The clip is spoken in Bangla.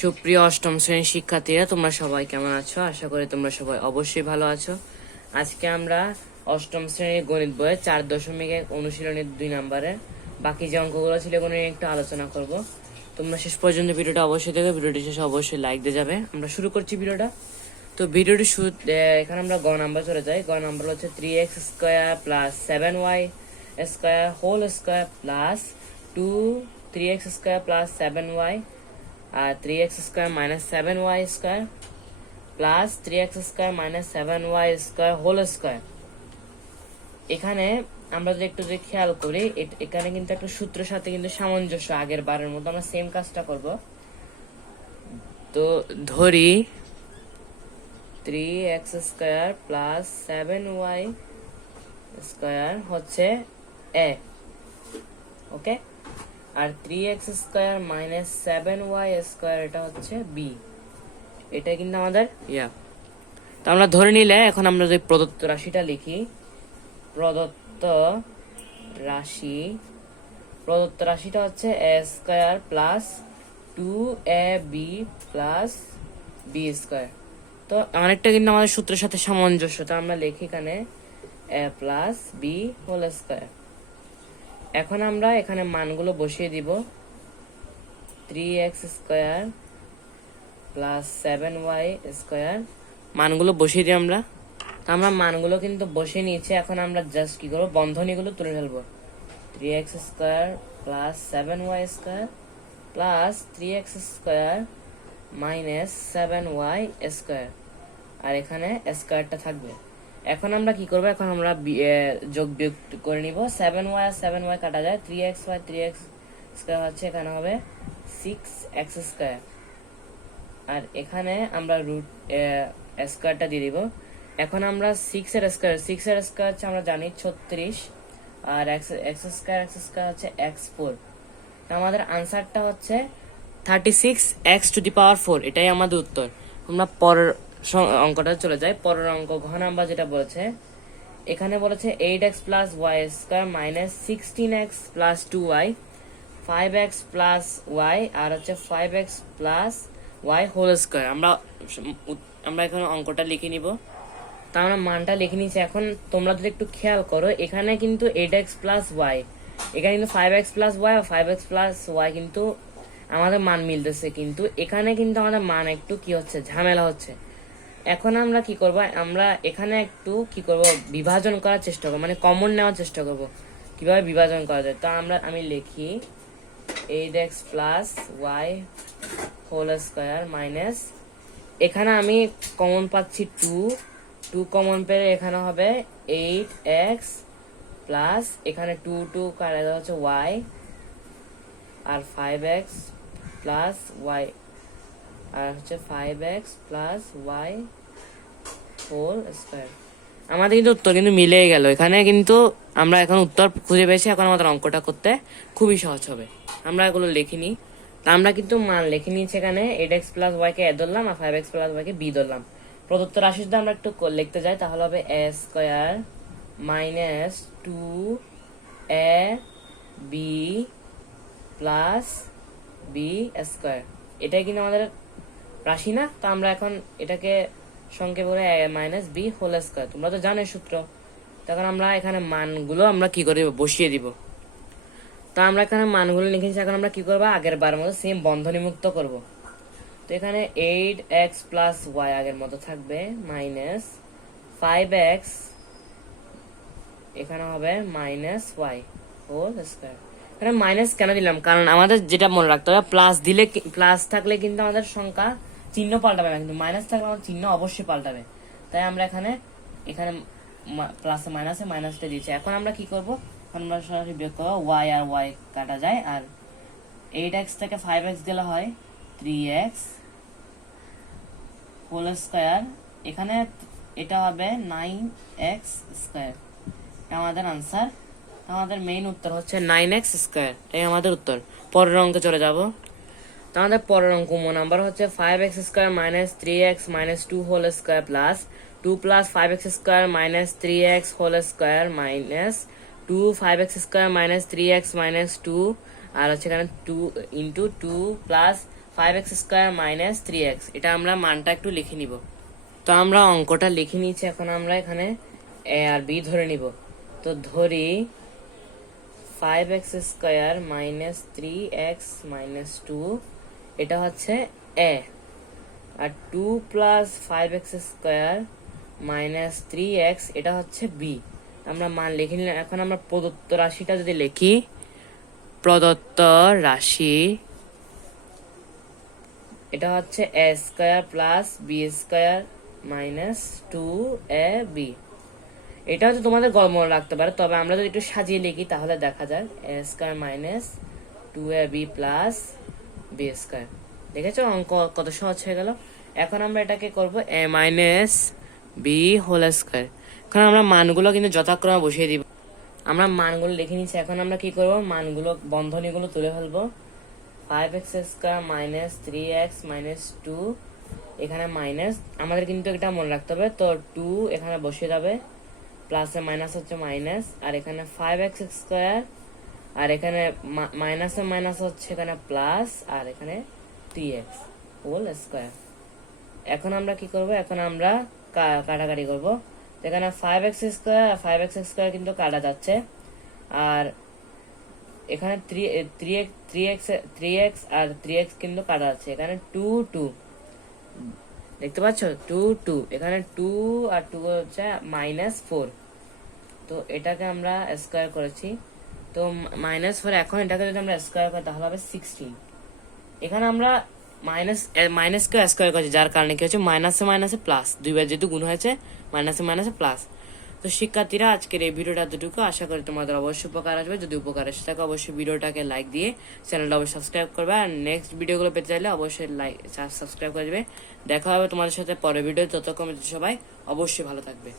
সুপ্রিয় অষ্টম শ্রেণীর শিক্ষার্থীরা, তোমরা সবাই কেমন আছো? আশা করি তোমরা সবাই অবশ্যই ভালো আছো। আজকে আমরা অষ্টম শ্রেণীর গণিত বইয়ের 4.1 অনুশীলনের 2 নম্বরের বাকি যে অঙ্কগুলো ছিল এগুলো নিয়ে একটু আলোচনা করব। তোমরা শেষ পর্যন্ত ভিডিওটা অবশ্যই দেখো, ভিডিওটি শেষে অবশ্যই লাইক দিয়ে যাবে। আমরা শুরু করছি ভিডিওটা। তো ভিডিওটি এখানে আমরা গ নাম্বার চলে যাই। গ নাম্বার হচ্ছে 3x² plus 7y square whole square plus 3x² plus 7y আর 3x² minus 7y square plus 3x² minus 7y square whole square. এখানে আমরা যদি একটু যদি খেয়াল করি, এখানে কিন্তু একটা সূত্রের সাথে কিন্তু সামঞ্জস্য, আগের বারের মতো আমরা সেম কাজটা করব। তো ধরি 3x² প্লাস 7y স্কোয়ার হচ্ছে এ, ওকে, আর 3x² মাইনাস 7y স্কোয়ার এটা হচ্ছে বি। এটা কিন্তু আমাদের তো আমরা ধরে নিলে এখন আমরা যদি প্রদত্ত রাশিটা লিখি, প্রদত্ত রাশিটা হচ্ছে a² plus 2ab plus B square. তো অনেকটা কিন্তু আমাদের সূত্রের সাথে সামঞ্জস্য। তো আমরা লিখি এখানে a plus b whole square. এখন আমরা এখানে মানগুলো বসিয়ে দিব। 3x² প্লাস 7y স্কোয়ার মানগুলো বসিয়ে দিই আমরা। তো আমরা মানগুলো কিন্তু বসিয়ে নিয়েছি। এখন আমরা জাস্ট কি করবো, বন্ধনীগুলো তুলে ফেলবো। 3x² plus 7y square plus 3x² minus 7y square, আর এখানে স্কোয়ারটা থাকবে। এখন আমরা কি করবো, এখন আমরা যোগ বিয়োগ করে নিব। 7y আর 7y কাটা যায়, 3x² হচ্ছে এখানে হবে 6x², আর এখানে আমরা রুট স্কোয়ারটা দিয়ে দিব। এখন আমরা 6 এর স্কোয়ার হচ্ছে আমরা জানি 36, আর x² হচ্ছে x4। তো আমাদের আনসারটা হচ্ছে 36x⁴। এটাই আমাদের উত্তর। আমরা পরের অঙ্কটা চলে যাই। পরের অঙ্ক ঘ নাম্বার যেটা বলেছে, এখানে বলেছে 8x plus y² minus 16x plus 2y, 5x plus y আর হচ্ছে 5x plus y whole square. আমরা এখানে অঙ্কটা লিখে নিব। তা আমরা মানটা লিখে নিচ্ছি। এখন তোমরা যদি একটু খেয়াল করো, এখানে কিন্তু 8x প্লাস y, এখানে কিন্তু 5x প্লাস y আর 5x প্লাস y কিন্তু আমাদের মান মিলতেছে, কিন্তু এখানে কিন্তু আমাদের মান একটু কি হচ্ছে, ঝামেলা হচ্ছে। এখন আমরা কি করব, আমরা এখানে একটু কি করব, বিভাজন করার চেষ্টা করবো, মানে কমন নেওয়ার চেষ্টা করব কিভাবে বিভাজন করা যায়। তো আমি লিখি 8x plus y whole square minus, এখানে আমি কমন পাচ্ছি 2 কমন পেয়ে এখানে হবে 8x প্লাস এখানে 2 কাটা হচ্ছে y আর 5x প্লাস y আর হচ্ছে 5x plus y whole square. আমাদের কিন্তু উত্তর কিন্তু মিলেই গেল। এখানে কিন্তু আমরা এখন উত্তর খুঁজে পেয়েছি। এখন আমাদের অঙ্কটা করতে খুবই সহজ হবে। আমরা এগুলো লিখিনি। তা আমরা কিন্তু মান লিখে নিয়েছি। এখানে 8x plus y K a ধরলাম আর 5x প্লাস y কে b ধরলাম। প্রদত্ত রাশি যদি আমরা একটু লিখতে যাই, তাহলে হবে a² minus 2ab plus b square. এটাই কিন্তু আমাদের রাশি না? তো আমরা এখন এটাকে সংক্ষেপে বলে a minus b whole square. তোমরা তো জানো সূত্র। তখন আমরা এখানে মানগুলো আমরা কি করে বসিয়ে দিব। তো আমরা এখানে মানগুলো লিখেছি। এখন আমরা কি করবো, আগের বার মতো সেম বন্ধনী মুক্ত করব। তো এখানে 8x প্লাস y আগের মতো থাকবে মাইনাস 5x, এখানে হবে মাইনাস y হোল স্কোয়ার। এখানে মাইনাস কেন দিলাম, কারণ আমাদের যেটা মনে রাখতে হবে, প্লাস থাকলে কিন্তু আমাদের সংখ্যা চিহ্ন পাল্টাবে না, কিন্তু মাইনাস থাকলে আমাদের চিহ্ন অবশ্যই পাল্টাবে। তাই আমরা এখানে প্লাসে মাইনাসটা দিয়েছি। এখন আমরা কি করব, এখন আমরা সরাসরি বিয়োগ করবো। y আর y কাটা যায়, আর 8x থেকে 5x দিলে হয় 3x হোল স্কোয়ার। এখানে এটা হবে 9x স্কোয়ার। এটা আমাদের আনসার। আমাদের মেইন উত্তর হচ্ছে 9x স্কোয়ার। এই আমাদের উত্তর। পরের অঙ্কে চলে যাব। তো আমাদের পরের অঙ্ক নাম্বার হচ্ছে 5x² minus 3x minus 2 whole square plus 2 plus 5x² minus 3x whole square minus 2 5x² minus 3x minus 2, আর হচ্ছে এখানে 2 into 2 plus 5x square minus 3x, এটা আমরা মানটা একটু লিখে নিব। তো আমরা অঙ্কটা লিখে নিচ্ছি, এখন আমরা এখানে a আর b ধরে নিব। তো ধরি 5x square minus 3x minus 2, এটা হচ্ছে a, আর 2 plus 5x square minus 3x এটা হচ্ছে b। আমরা মান লিখে নিলাম। এখন আমরা প্রদত্ত রাশিটা যদি লিখি, প্রদত্ত রাশি এটা হচ্ছে a square plus b square minus 2ab। এটা হচ্ছে তোমাদের মনে রাখতে পারে, তবে আমরা যদি একটু সাজিয়ে লিখি তাহলে দেখা যায় a square minus 2ab plus b square. দেখেছো অঙ্ক কত সহজ হয়ে গেল। এখন আমরা এটাকে করব a minus b whole square. এখন আমরা মানগুলো কিন্তু যথাক্রমে বসিয়ে দিব। আমরা মানগুলো লিখে নিচ্ছি। এখন আমরা কি করব, মানগুলো বন্ধনীগুলো তুলে ফেলবো। 5x square minus 3x minus 2, এখানে মাইনাস, আমাদের কিন্তু এটা মনে রাখতে হবে। তো 2 এখানে বসিয়ে যাবে, প্লাসে মাইনাস হচ্ছে মাইনাস, আর এখানে 5x স্কোয়ার, আর এখানে মাইনাসে মাইনাস হচ্ছে এখানে প্লাস, আর এখানে 3x হোল স্কোয়ার। এখন আমরা কি করব, এখন আমরা কাটাকাটি করব। এখানে 5x স্কোয়ার আর 5x স্কোয়ার কিন্তু কাটা যাচ্ছে, আর এখানে 3x আর 3x কিন্তু কাটা যাচ্ছে। এখানে 2 2 দেখতে পাচ্ছ, 2 2, এখানে 2 আর 2 হচ্ছে -4। তো এটাকে আমরা স্কোয়ার করেছি, তো -4। এখন এটাকে যদি আমরা স্কোয়ার করি তাহলে হবে 16। এখানে আমরা মাইনাসকে স্কোয়ার করেছি, যার কারণে কি হচ্ছে মাইনাসে মাইনাসে প্লাস, দুইবার যেহেতু গুণ হয়েছে মাইনাসে মাইনাসে প্লাস। তো শিক্ষার্থীরা, আজকের এই ভিডিওটা এতটুকু। আশা করি তোমাদের অবশ্যই উপকার আসবে। যদি উপকার এসে থাকে অবশ্যই ভিডিওটাকে লাইক দিয়ে চ্যানেলটা অবশ্যই সাবস্ক্রাইব করবে, আর নেক্সট ভিডিওগুলো পেতে চাইলে অবশ্যই লাইক সাবস্ক্রাইব করে দেবে। দেখা হবে তোমাদের সাথে পরের ভিডিও। ততক্ষণ সবাই অবশ্যই ভালো থাকবে।